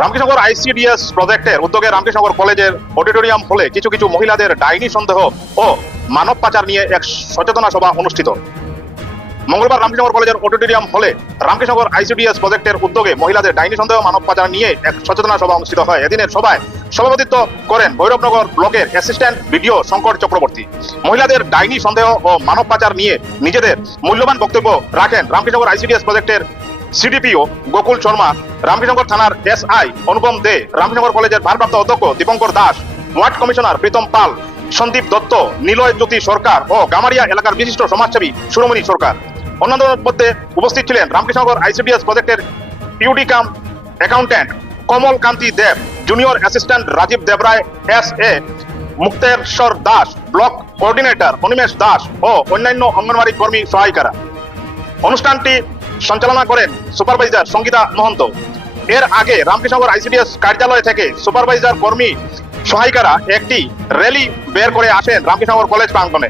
Ramkrishnanagar ICDS প্রজেক্টের উদ্যোগে রামকৃষ্ণনগর কলেজের অডিটোরিয়াম হলে কিছু কিছু মহিলাদের ডাইনি সন্দেহ ও মানব পাচার নিয়ে এক সচেতনা সভা অনুষ্ঠিত। মঙ্গলবার রামকৃষ্ণনগর কলেজের অডিটোরিয়াম হলে রামকৃষ্ণনগর আইসিডিএস প্রজেক্টের উদ্যোগে মহিলাদের ডাইনি সন্দেহ মানব পাচার নিয়ে এক সচেতনা সভা অনুষ্ঠিত হয়। এদিনের সভায় সভাপতিত্ব করেন ভৈরবনগর ব্লকের অ্যাসিস্ট্যান্ট বিডিও শঙ্কর চক্রবর্তী। মহিলাদের ডাইনি সন্দেহ ও মানব পাচার নিয়ে নিজেদের মূল্যবান বক্তব্য রাখেন রামকৃষ্ণনগর আইসিডিএস প্রজেক্টের সিডিপিও গোকুল শর্মা, রামকৃষ্ণনগর থানার এসআই অনুপম দে, রামকৃষ্ণনগর কলেজের ভারপ্রাপ্ত অধ্যক্ষ দীপঙ্কর দাস, ওয়ার্ড কমিশনার প্রীতম পাল, সন্দীপ দত্ত, নিলয় জ্যোতি সরকার ও গামারিয়া এলাকার বিশিষ্ট সমাজসেবী সুরমণি সরকার। অন্যান্যদের মধ্যে উপস্থিত ছিলেন রামকৃষ্ণনগর আইসিডিএস প্রজেক্টের পিউডি cum accountant Kamal Kanti Deb, junior assistant Rajib Debroy, SA Mukteshwar Das, block coordinator Animesh Das ও অন্যান্য অঙ্গনওয়াড়ি কর্মী সহায়িকারা। অনুষ্ঠানটি সঞ্চালনা করেন সুপারভাইজার সঙ্গীতা মহন্ত। এর আগে রামকৃষ্ণনগর আইসিডিএস কার্যালয় থেকে সুপারভাইজার কর্মী সহায়িকারা একটি র্যালি বের করে আসেন রামকৃষ্ণনগর কলেজ প্রাঙ্গণে।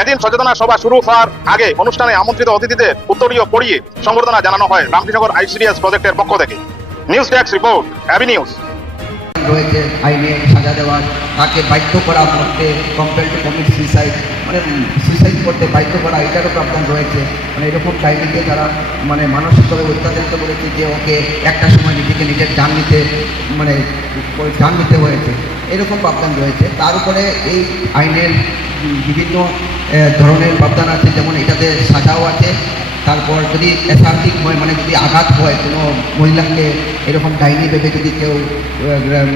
এদিন সচেতনা সভা শুরু হওয়ার আগে অনুষ্ঠানে আমন্ত্রিত অতিথিদের উত্তরীয় পড়িয়ে সংবর্ধনা জানানো হয় রামকৃষ্ণনগর আইসিডিএস প্রজেক্টের পক্ষ থেকে। নিউজ ডেস্ক রিপোর্ট, অ্যাবি নিউজ। রয়েছে আইনে সাজা দেওয়ার, তাকে বাধ্য করা মরতে, কম্পেল টু কমিট সুইসাইড, মানে সুইসাইড করতে বাধ্য করা, এটারও প্রাবধান রয়েছে। মানে এরকম ডাইনিকে তারা মানে মানসিকভাবে অত্যাচারিত করেছে যে ওকে একটা সময় নিজেকে নিজের জান নিতে হয়েছে, এরকম প্রাবধান রয়েছে। তার উপরে এই আইনের বিভিন্ন ধরনের প্রাবধান আছে, যেমন এটাতে সাজাও আছে। তারপর যদি অ্যাসার্টিক হয়, মানে যদি আঘাত হয় কোনো মহিলাকে এরকম ডাইনি ভেবে যদি কেউ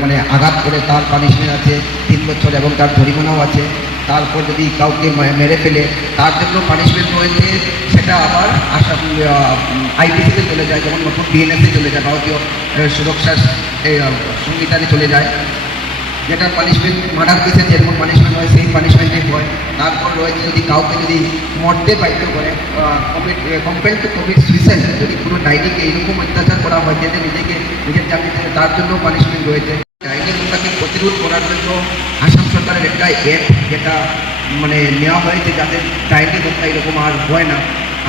মানে আঘাত করে, তার পানিশমেন্ট আছে 3 বছর এবং তার জরিমানাও আছে। তারপর যদি কাউকে মেরে ফেলে তার জন্য পানিশমেন্ট রয়েছে, সেটা আবার আইপিসিতে চলে যায়, যেমন নতুন বিএনএসে চলে যায়, ভারতীয় সুরক্ষা সংহিতাতে চলে যায়, যেটা পানিশমেন্ট মার্ডার কেসে যেরকম পানিশমেন্ট হয় সেই পানিশমেন্টই হয়। তারপর রয়েছে যদি কাউকে যদি মরতে বাধ্য করে, কম্পেল টু কমিট সুইসাইড, যদি কোনো ডাইনিকে এরকম অত্যাচার করা হয় যেটা নিজের জান নিতে, তার জন্য পানিশমেন্ট রয়েছে। ডাইনিগুলোকে প্রতিরোধ করার জন্য আসাম সরকারের একটা অ্যাক্ট যেটা মানে নেওয়া হয়েছে, যাতে ডাইনি ঘটনা এরকম আর হয় না।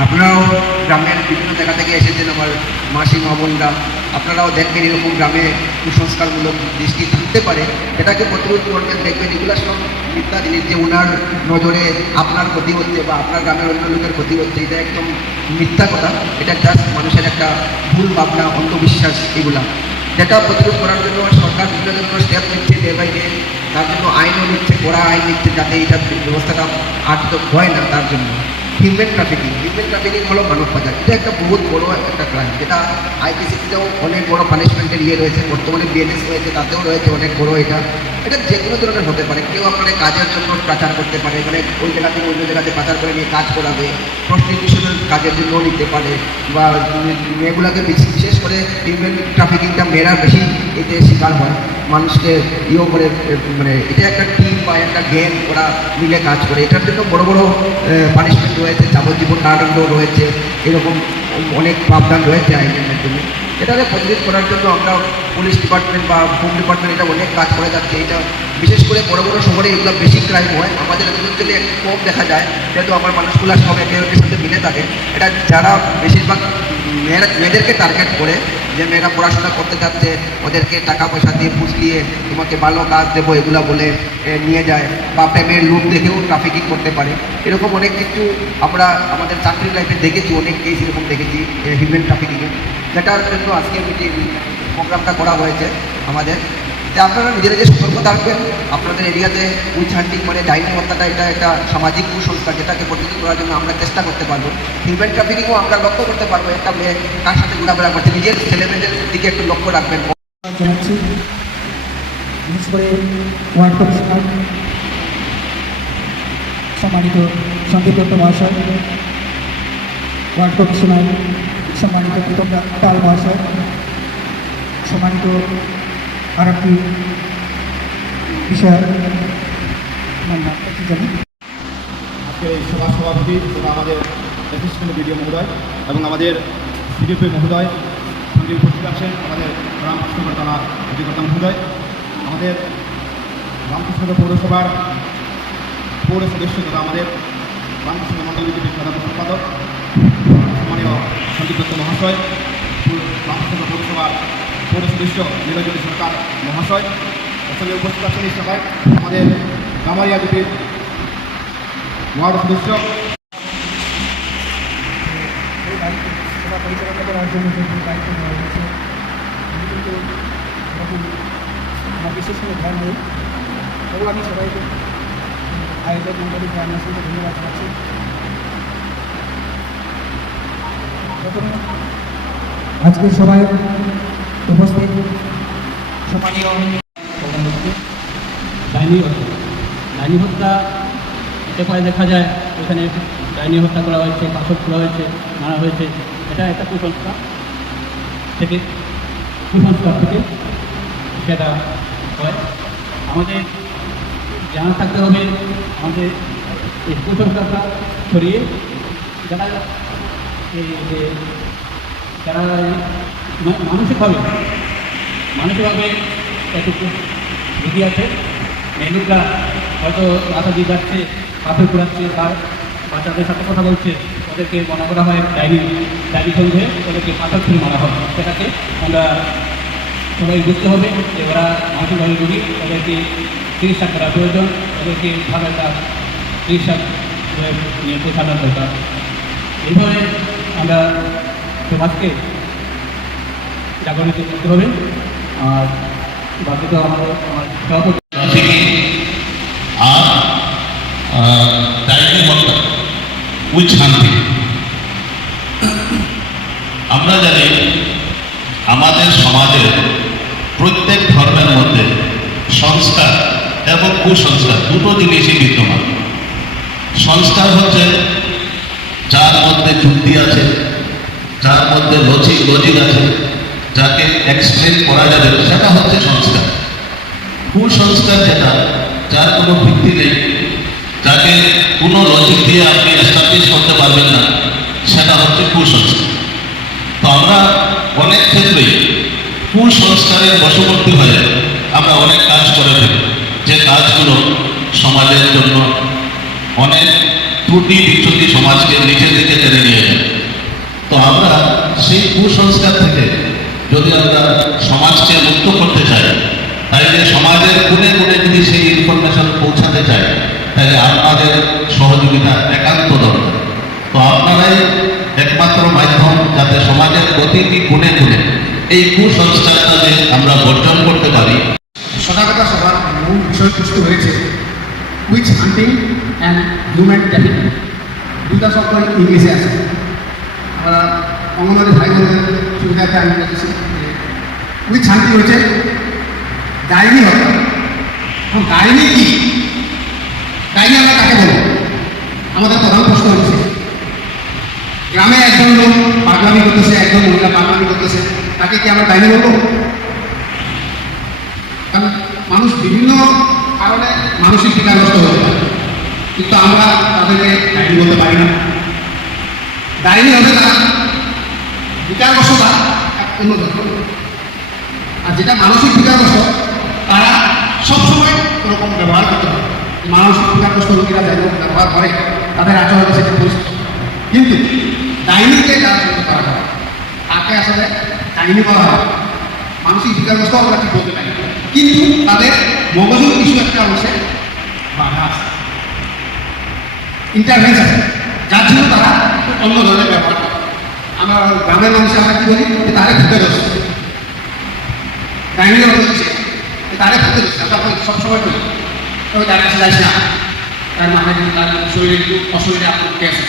আপনারাও গ্রামের বিভিন্ন জায়গা থেকে এসেছেন, আমার মাসি মা বোনরা, আপনারাও দেখবেন এরকম গ্রামে কুসংস্কারমূলক দৃষ্টি থাকতে পারে, এটাকে প্রতিরোধ করবেন। দেখবেন এগুলো সব মিথ্যা জিনিস, যে ওনার নজরে আপনার ক্ষতি হচ্ছে বা আপনার গ্রামের অন্য লোকের ক্ষতি হচ্ছে, এটা একদম মিথ্যা কথা। এটা জাস্ট মানুষের একটা ভুল ভাবনা, অন্ধবিশ্বাস, এগুলা যেটা প্রতিরোধ করার জন্য সরকার বিভিন্ন ধরনের স্টেপ নিচ্ছে ডে বাই ডে। তার জন্য আইনও নিচ্ছে, কড়া আইন নিচ্ছে, যাতে এইটা ব্যবস্থাটা আর তো হয় না। তার জন্য হিউম্যান ট্রাফিকিং হলো মানব পাচার, এটা একটা বহুত বড় একটা ক্রাইম, যেটা আইপিসিতেও অনেক বড় পানিশমেন্টের রয়েছে, বর্তমানে বিএনএস রয়েছে, তাতেও রয়েছে অনেক বড়। এটা যে কোনো ধরনের হতে পারে। কেউ আপনার কাজের জন্য পাচার করতে পারে, মানে ওই জায়গা থেকে অন্য জায়গাতে পাচার করে নিয়ে কাজ করাবে, প্রস্টিটিউশনের কাজের জন্য নিতে পারে, বা মেয়েগুলোকে বিশেষ করে হিউম্যান ট্রাফিকিংটা মেয়েরা বেশি এতে শিকার হয়, মানুষকে করে, মানে এটা একটা টিম বা একটা গ্যাং, ওরা মিলে কাজ করে। এটার জন্য বড় বড় পানিশমেন্ট রয়েছে, যাবজ্জীবন কারাদণ্ড রয়েছে, এরকম অনেক প্রাবধান রয়েছে আইনের মাধ্যমে। এটাকে প্রতিরোধ করার জন্য আমরা পুলিশ ডিপার্টমেন্ট বা হোম ডিপার্টমেন্ট এটা অনেক কাজ করে যাচ্ছে। এটা বিশেষ করে বড় বড় শহরে এগুলো বেশি ক্রাইম হয়, আমাদের অঞ্চলে একটু কম দেখা যায়, যেহেতু আমার মানুষগুলো সব একে অপরের সাথে মিলে থাকে। এটা যারা বেশিরভাগ মেয়েদেরকে টার্গেট করে, যে মেয়েরা পড়াশোনা করতে যাচ্ছে, ওদেরকে টাকা পয়সা দিয়ে ফুসলিয়ে তোমাকে ভালো কাজ দেবো এগুলো বলে নিয়ে যায়, বা প্রেমের লোভ দেখেও ট্রাফিকিং করতে পারে। এরকম অনেক কিছু আমরা আমাদের চাকরির লাইফে দেখেছি, অনেক কেস এরকম দেখেছি হিউম্যান ট্রাফিকিংয়ে, যেটার জন্য আজকে প্রোগ্রামটা করা হয়েছে আমাদের। যে আপনারা নিজেরা যে সতর্ক থাকবেন, আপনাদের এরিয়াতে উইচ হান্টিং মানে ডাইনি হত্যাটা, এটা একটা সামাজিক কুসংস্কার, যেটাকে প্রতিরোধ করার জন্য আমরা চেষ্টা করতে পারবো। হিউম্যান ট্রাফিকিংও আমরা লক্ষ্য করতে পারবো, একটা মেয়ে কার সাথে ঘোরাফেরা করছে, নিজের ছেলেমেয়েদের দিকে একটু লক্ষ্য রাখবেন। জানাচ্ছি বিশেষ করে ওয়ার্ড কমিশনার সম্মানিত সন্দীপ দত্ত মহাশয়, ওয়ার্ড কমিশনার সম্মানিত প্রীতম পাল মহাশয়, সম্মানিত আর একটি বিষয় আজকে এই সভা সভাপতি আমাদের অ্যাসিস্ট্যান্ট বিডিও মহোদয় এবং আমাদের সিডিপি মহোদয়, সঙ্গে উপস্থিত আছেন আমাদের রামকৃষ্ণনগর থানা অধিকর্তা মহোদয়, আমাদের রামকৃষ্ণনগর পৌরসভার পৌর সদস্য তথা আমাদের রামকৃষ্ণনগর মন্ডল বিজেপির সাধারণ সম্পাদক সম্মানীয় সন্দীপ দত্ত মহাশয়, রামকৃষ্ণনগর পৌরসভার পৌর সদস্য নীলজ্যোতি সরকার মহাশয়, এর সঙ্গে উপস্থিত আছেন এই সভায় আমাদের গামারিয়া জুটির ওয়ার্ড সদস্য। এই দায়িত্ব সেবা পরিচালনা করার জন্য যে দায়িত্ব নেওয়া হয়েছে আমি কিন্তু এরকম আমার বিশেষ কোনো ধ্যান নেই, তবু আমি সবাইকে আয়োজক মন্ডলী গ্রামবাসীকে ধন্যবাদ জানাচ্ছি। প্রথমে আজকের সভায় উপস্থিত সম্মানীয় ডাইনি হত্যা, ডাইনি হত্যা এতে দেখা যায় এখানে ডাইনি হত্যা করা হয়েছে, পাথর খোলা হয়েছে, মারা হয়েছে। এটা একটা কুসংস্কার থেকে সেটা হয়। আমাদের জানা থাকতে হবে আমাদের এই কুসংস্কারটা ছড়িয়ে যারা যারা মানসিকভাবে একটু রুগী আছে, মেয়েরা হয়তো রাস্তা দিয়ে যাচ্ছে, পাথর কুড়াচ্ছে, তার বাচ্চাদের সাথে কথা বলছে, ওদেরকে মনে করা হয় ডাইনি সন্দেহে ওদেরকে পাথর ছুঁড়ে মারা হয়। সেটাকে আমরা সবাই বুঝতে হবে যে ওরা মানসিকভাবে রুগী, ওদেরকে চিকিৎসা করা প্রয়োজন, ওদেরকে ভালো একটা চিকিৎসা নিয়ে পৌঁছানোর দরকার। এইভাবে আমরা সমাজকে জাগরিত করতে হবে। আর বাকি তো আমার সভাপতি আর ডাইনি হত্যা, উইচ হান্টিং। আমরা জানি আমাদের সমাজের প্রত্যেক ধর্মের মধ্যে সংস্কার এবং কুসংস্কার দুটো জিনিসই বিদ্যমান। সংস্কার হচ্ছে যার মধ্যে যুক্তি আছে, যার মধ্যে লজিক আছে, যাকে এক্সপ্লেন করা যাবে, সেটা হচ্ছে সংস্কার। কুসংস্কার যেটা, যার কোনো ভিত্তি নেই, যাকে কোনো লজিক দিয়ে আপনি এস্টাবলিশ করতে পারবেন না, সেটা হচ্ছে কুসংস্কার। তো আমরা অনেক ক্ষেত্রেই কুসংস্কারের বশবর্তী হয়ে আমরা অনেক কাজ করে থাকি, যে কাজগুলো সমাজের জন্য অনেক ত্রুটি বিচ্যুতি সমাজকে নিচের দিকে টেনে নিয়ে যায়। তো আমরা সেই কুসংস্কার থেকে যদি আমরা সমাজকে মুক্ত করতে চাই, তাইলে সমাজের কোণে কোণে যদি সেই ইনফরমেশন পৌঁছাতে চাই, তাহলে আপনাদের সহযোগিতা একান্ত দরকার। তো আপনারাই একমাত্র মাধ্যম, যাতে সমাজের প্রতিটি কোণে কোণে এই কুসংস্কারটা যে আমরা বর্জন করতে পারি। সজাগতা সভার মূল বিষয়বস্তু হয়েছে which hunting and human trafficking. দুইটা শব্দ ইংলিশে আছে। আমরা অঙ্গনওয়াড়ি ভাই বোনদের সুবিধাতে আমি বলতেছি উইচ হান্টিং হচ্ছে ডাইনি হত্যা। এখন ডাইনি কি? ডাইনি আমরা কাকে বলবো? আমাদের প্রধান প্রশ্ন হচ্ছে, গ্রামে একজন লোক পাগলামি করতেছে, একজন মহিলা পাগলামি করতেছে, তাকে কি আমরা ডাইনি বলবো? কারণ মানুষ বিভিন্ন কারণে মানসিক বিকারগ্রস্ত হতে পারে, কিন্তু আমরা তাদেরকে ডাইনি বলতে পারি না। ডাইনি হবে তারা বিকারগ্রস্ততা অন্য ধরনের, আর যেটা মানসিক বিকারগ্রস্ত তারা সবসময় ওরকম ব্যবহার করতে পারে। মানসিক বিকারগ্রস্ত রোগীরা যেরকম ব্যবহার করে তাদের আচরণ সেটা পরিস্থিতি, কিন্তু ডাইনিকে যারা চিন্তা করা হয় তাকে আসলে ডাইনি বলা হয়। মানসিক বিকারগ্রস্ত আমরা ঠিক বলতে পারি, কিন্তু তাদের মগজুর কিছু একটা অংশে বাধা আছে, ইন্টারভেন্স আছে, যার জন্য তারা অন্য ধরনের ব্যবহার করে। আমরা গ্রামের মানুষে আমরা কি বলি যে তারে ভূতে ধরছে, ডাইনির অর্থ হচ্ছে তারে ভূতে ধরছে। আমরা সবসময় বলি ওই তার কাছে যাইস না, তার মানে কিন্তু তার শরীরে একটু অশরীরে আপনার আছে।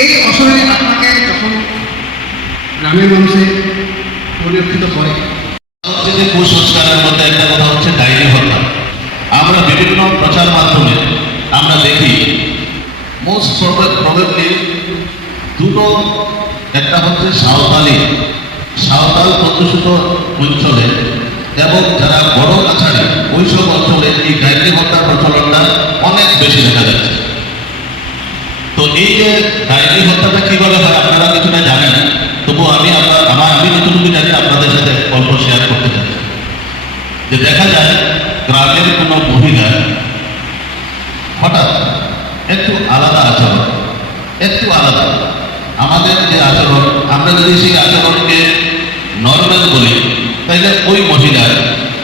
এই অশরীরে আপনাকে যখন গ্রামের মানুষে পরিলক্ষিত করে, যে কুসংস্কারের মধ্যে একটা কথা হচ্ছে ডাইনি হত্যা। আমরা বিভিন্ন প্রচার মাধ্যমে আমরা দেখি মোস্ট প্রবেবলি দুটো, একটা হচ্ছে সাঁওতাল প্রদূষিত অঞ্চলে এবং যারা বড় কাছাড়ি ওইসব অঞ্চলে এই ডাইনি হত্যার প্রচলনটা অনেক বেশি দেখা যাচ্ছে। তো এই যে ডাইনি হত্যাটা কিভাবে হয় আপনারা কিছুটা জানেন, তবু আমি যতটুকু জানি আপনাদের সাথে অল্প শেয়ার করতে চাচ্ছি। যে দেখা যায় গ্রামের কোনো মহিলা হঠাৎ একটু আলাদা আচরণ, একটু আলাদা আমাদের যে আচরণ, আমরা যদি সেই আচরণকে নর্মাল বলি, তাহলে ওই মহিলার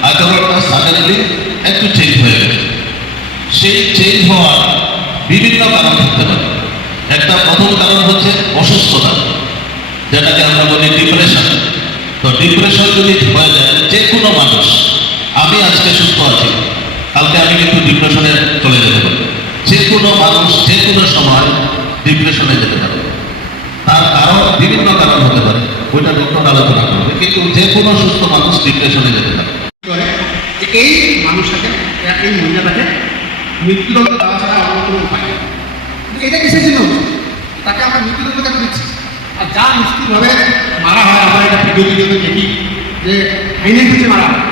আচরণটা সাডেনলি একটু চেঞ্জ হয়ে গেছে। সেই চেঞ্জ হওয়ার বিভিন্ন কারণ থাকতে পারে। একটা প্রথম কারণ হচ্ছে অসুস্থতা, যেটাকে আমরা বলি ডিপ্রেশন। তো ডিপ্রেশন যদি হয়ে যায়, যে কোনো মানুষ, আমি আজকে সুস্থ আছি, কালকে আমি কিন্তু ডিপ্রেশনে চলে যেতে পারি। যে কোনো মানুষ যে কোনো সময় ডিপ্রেশনে যেতে পারে। তার কারণ বিভিন্ন কারণ হতে পারে, ওইটা ডক্টর আলোচনা করবে, কিন্তু যে কোনো সুস্থ মানুষ ডিপ্রেশনে যেতে পারে। করে যে এই মানুষটাকে, এই মহিলাটাকে মৃত্যুদণ্ড দেওয়া ছাড়া অন্য কোনো উপায় নেই। কিন্তু এটা কিসের জন্য হচ্ছে? তাকে আমরা মৃত্যুদণ্ড কেন দিচ্ছি? আর যা নিশ্চিতভাবে মারা হয়, আমরা এটা ভিডিওতে দেখি যে আইনের কাছে মারা হয়,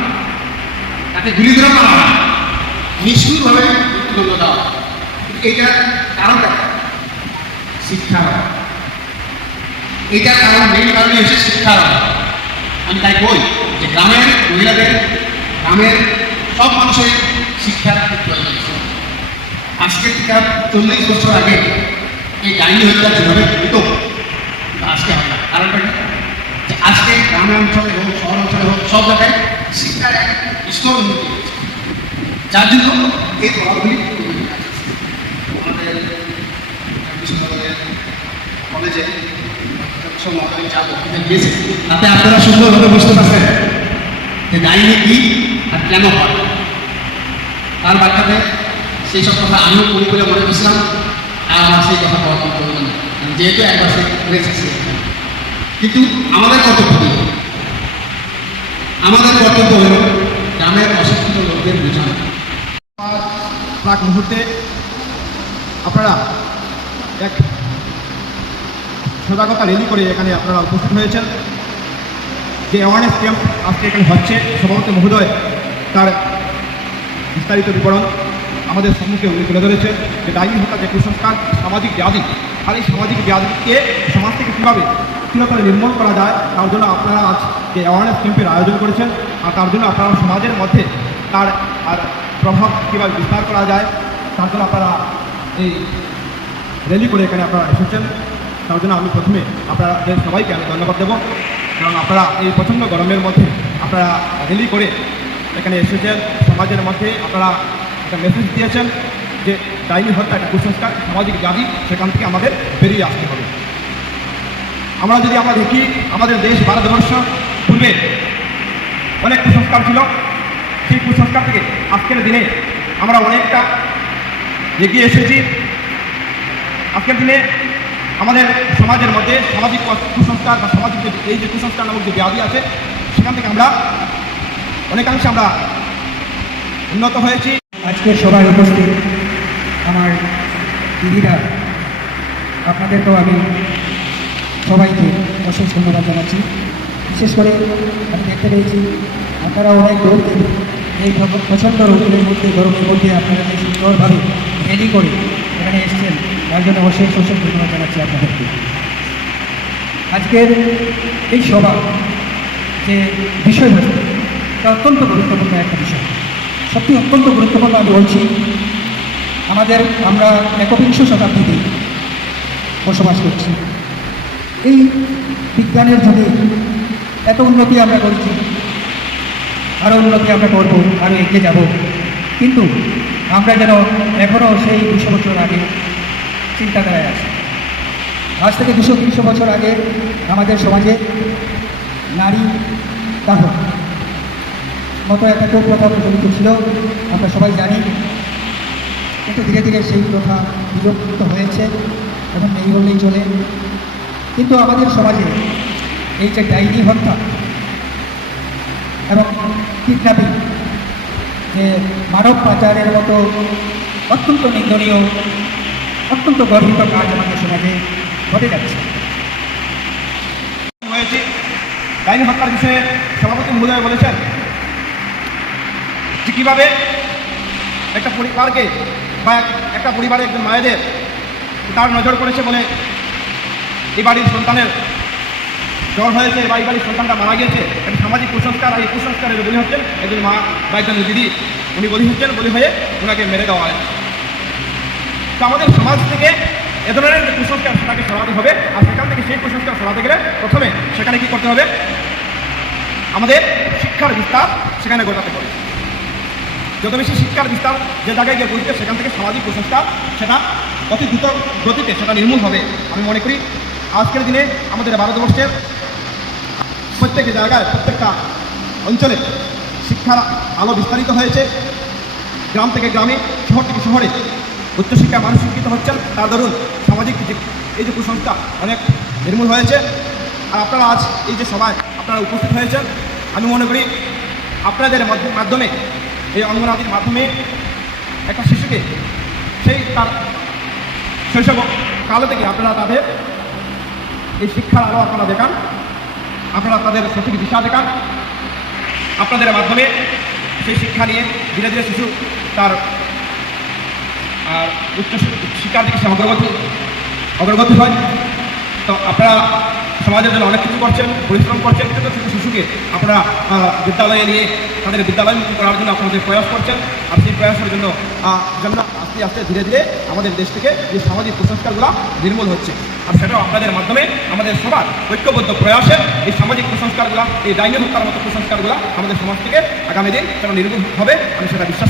তাকে গুলি করে মারা হয়, নিষ্ঠুরভাবে মৃত্যুদণ্ড দেওয়া হয়। কিন্তু এইটার কারণটা শিক্ষা হয়। এটার কারণ, মেইন কারণই হচ্ছে শিক্ষা হয়। আমি তাই বই যে গ্রামের মহিলাদের, গ্রামের সব মানুষের শিক্ষার প্রয়োজন আছে। আজকে থেকে 40 বছর আগে এই ডাইনি হত্যা যেভাবে হতো, আজকে হয় না। কারণটা কি? যে আজকে গ্রামে অঞ্চলে হোক, শহর অঞ্চলে হোক, সব জায়গায় শিক্ষার এক স্তর উন্নতি হয়েছে, যার জন্য এই প্রভাবগুলি আমাদের বিশ্ববিদ্যালয়ের কলেজে যা বক্তৃতা দিয়েছে, তাতে আপনারা সুন্দরভাবে বুঝতে পারছেন যে ডাইনি কি আর কেন হয়। তার ব্যাখ্যাতে সেই সব কথা আমিও পড়ি বলে মনে করছিলাম, আর আমার সেই কথা বলা কোনো প্রয়োজন নেই, যেহেতু একবার সে করেছে। কিন্তু আমাদের কর্তব্য কি? আমাদের কর্তব্য হল গ্রামের অশিক্ষিত লোকদের বোঝানো। প্রাক মুহূর্তে আপনারা এক সজাগতা র্যালি করে এখানে আপনারা উপস্থিত হয়েছেন। যে অ্যাওয়ারনেস ক্যাম্প আজকে এখানে হচ্ছে, সভাপতি মহোদয় তার বিস্তারিত বিবরণ আমাদের সম্মুখে উনি তুলে ধরেছেন যে ডাইনি হত্যা যে কুসংস্কার, সামাজিক ব্যাধি, আর এই সামাজিক ব্যাধিকে সমাজ থেকে কীভাবে চিরতরে নির্মূল করা যায়, তার জন্য আপনারা আজ যে অ্যাওয়ারনেস ক্যাম্পের আয়োজন করেছেন। আর তার জন্য আপনারা সমাজের মধ্যে তার আর প্রভাব কীভাবে বিস্তার করা যায়, তার জন্য আপনারা এই র্যালি করে এখানে আপনারা এসেছেন। তার জন্য আমি প্রথমে আপনাদের সবাইকে আমি ধন্যবাদ দেবো, কারণ আপনারা এই প্রচণ্ড গরমের মধ্যে আপনারা র্যালি করে এখানে এসেছেন। সমাজের মধ্যে আপনারা একটা মেসেজ দিয়েছেন যে ডাইনি হত্যা একটা কুসংস্কার, সামাজিক ব্যাধি, সেখান থেকে আমাদের বেরিয়ে আসতে হবে। আমরা দেখি আমাদের দেশ ভারতবর্ষ পূর্বে অনেক কুসংস্কার ছিল, সেই কুসংস্কার থেকে আজকের দিনে আমরা অনেকটা এগিয়ে এসেছি। আজকের দিনে আমাদের সমাজের মধ্যে সামাজিক কুসংস্কার বা সামাজিক এই যে কুসংস্কার নামক যে ব্যাধি আছে, সেখান থেকে আমরা অনেকাংশে আমরা উন্নত হয়েছি। আজকে সভায় উপস্থিত আমার দিদিরা, আপনাদেরকেও আমি সবাইকে অশেষ ধন্যবাদ জানাচ্ছি। বিশেষ করে আমি দেখতে পেয়েছি আপনারা অনেক দূর থেকে এই প্রচণ্ড রোদের মধ্যে, গরমের মধ্যে আপনারা যে সুন্দরভাবে রেডি করে এখানে এসেছেন, তার জন্য অশেষ ধন্যবাদ জানাচ্ছি আপনাদেরকে। আজকের এই সভা যে বিষয়বস্তু, এটা অত্যন্ত গুরুত্বপূর্ণ একটা বিষয়, সত্যি অত্যন্ত গুরুত্বপূর্ণ। আমি বলছি আমরা 21 শতাব্দীতে বসবাস করছি। এই বিজ্ঞানের যুগে এত উন্নতি আমরা করছি, আরও উন্নতি আমরা করব, আরও এগিয়ে যাব, কিন্তু আমরা যেন এখনও সেই 200 বছর আগে চিন্তাধারায় আছি। আজ থেকে 200-300 বছর আগে আমাদের সমাজে নারী দাহ মতো একটা প্রথা প্রচলিত ছিল, আমরা সবাই জানি। কিন্তু ধীরে ধীরে সেই প্রথা বিলুপ্ত হয়েছে, এখন নেই বললেই চলে। কিন্তু আমাদের সমাজে এই যে ডাইনি হত্যা এবং কিডন্যাপিং, যে মানব পাচারের মতো অত্যন্ত নিন্দনীয়, অত্যন্ত গর্বিত কাজ আমাদের সমাজে ঘটে যাচ্ছে। হয়েছে ডাইনি হত্যার বিষয়ে সভাপতি মহোদয় বলেছেন যে কীভাবে একটা পরিবারকে বা একটা পরিবারের একজন মায়েদের তার নজর করেছে বলে এই বাড়ির সন্তানের জ্বর হয়েছে বা এই বাড়ির সন্তানটা মারা গিয়েছে, একটা সামাজিক কুসংস্কার। আর এই কুসংস্কারের বলি হচ্ছেন একজন মা বা একজন দিদি, উনি বলি হচ্ছেন, বলি হয়ে ওনাকে মেরে দেওয়া হয়। তো আমাদের সমাজ থেকে এ ধরনের যে কুসংস্কার, সেটাকে সরাতে হবে। আর সেখান থেকে সেই কুসংস্কার সরাতে গেলে প্রথমে সেখানে কী করতে হবে? আমাদের শিক্ষার বিস্তার সেখানে ঘটাতে পারে। যত বেশি শিক্ষার বিস্তার যে জায়গায় গিয়ে ঘটবে সেখান থেকে সামাজিক কুসংস্কার সেটা অতি দ্রুত গতিতে সেটা নির্মূল হবে। আমি মনে করি আজকের দিনে আমাদের ভারতবর্ষের প্রত্যেক জায়গায় প্রত্যেকটা অঞ্চলে শিক্ষার আলো বিস্তারিত হয়েছে। গ্রাম থেকে গ্রামে, শহর থেকে শহরে উচ্চশিক্ষায় মানুষ শিক্ষিত হচ্ছেন। তার দরুন সামাজিক এই যে কুসংস্কার অনেক নির্মূল হয়েছে। আর আপনারা আজ এই যে সবাই আপনারা উপস্থিত হয়েছেন, আমি মনে করি আপনাদের মাধ্যমে এই অঙ্গনাদির মাধ্যমে একটা শিশুকে সেই তার শৈশব কাল থেকে আপনারা তাদের এই শিক্ষার আলো আপনারা দেখান, আপনারা তাদের সঠিক দিশা দেখান। আপনাদের মাধ্যমে সেই শিক্ষা নিয়ে ধীরে ধীরে শিশু তার উচ্চ শিক্ষার দিকে সে অগ্রগতি হয়। তো আপনারা সমাজের জন্য অনেক কিছু করছেন, পরিশ্রম করছেন, কিন্তু ছোটো শিশুকে আপনারা বিদ্যালয়ে নিয়ে তাদের বিদ্যালয় করার জন্য আপনাদের প্রয়াস করছেন। আর সেই প্রয়াসের জন্য আস্তে আস্তে ধীরে ধীরে আমাদের দেশ থেকে যে সামাজিক কুসংস্কারগুলো নির্মূল হচ্ছে। আর সেটাও আপনাদের মাধ্যমে আমাদের সবার ঐক্যবদ্ধ প্রয়াসে এই সামাজিক কুসংস্কারগুলো, এই ডাইনি হত্যার মতো কুসংস্কারগুলো আমাদের সমাজ থেকে আগামী দিন সেটা নির্মূল হবে, আমি সেটা বিশ্বাস